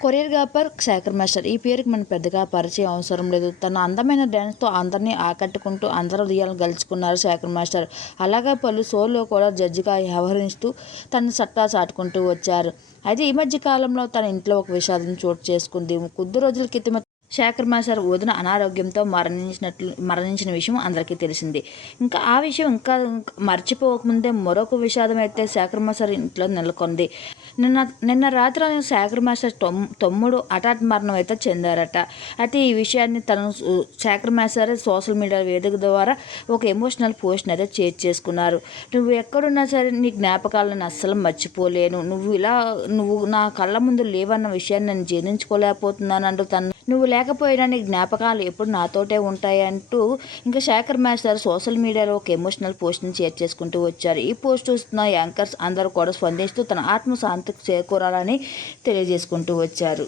Choreographer Shekhar master. ఈ పేరుకి మనకు పెద్దగా పరిచయం అవసరం లేదు. తన అందమైన డ్యాన్స్‌తో అందరిని ఆకట్టుకుంటూ అందరి హృదయాలను గెలుచుకున్నారు శేఖర్ మాస్టర్. అలాగే పలు షోల్లో కూడా జడ్జిగా వ్యవహరిస్తూ తన సత్తా చాటుకుంటూ వచ్చారు. అయితే ఈ మధ్య కాలంలో తన ఇంట్లో ఒక విషాదం చోటు చేసుకుంది. కొద్ది రోజుల క్రితమే శేఖర్ మాస్టర్ వదిన అనారోగ్యంతో మరణించిన విషయం అందరికీ తెలిసిందే. ఇంకా ఆ విషయం ఇంకా మర్చిపోకముందే మరొక విషాదం అయితే శేఖర్ మాస్టర్ ఇంట్లో నెలకొంది. నిన్న నిన్న రాత్రి శేఖర్ మాస్టర్ తమ్ముడు హఠాత్ మరణం అయితే చెందారట. అయితే ఈ విషయాన్ని శేఖర్ మాస్టర్ సోషల్ మీడియా వేదిక ద్వారా ఒక ఎమోషనల్ పోస్ట్ని అయితే షేర్ చేసుకున్నారు. నువ్వు ఎక్కడున్నా సరే నీ జ్ఞాపకాలను అస్సలు మర్చిపోలేను. నువ్వు నా కళ్ళ ముందు లేవన్న విషయాన్ని నేను జీర్ణించుకోలేకపోతున్నాను అంటూ నువ్వు లేకపోయినా నీ జ్ఞాపకాలు ఎప్పుడు నాతోటే ఉంటాయి అంటూ ఇంకా శేఖర్ మాస్టర్ సోషల్ మీడియాలో ఒక ఎమోషనల్ పోస్ట్ని షేర్ చేసుకుంటూ వచ్చారు. ఈ పోస్ట్ చూస్తున్న యాంకర్స్ అందరూ కూడా స్పందిస్తూ తన ఆత్మ శాంతికి చేకూరాలని తెలియజేసుకుంటూ వచ్చారు.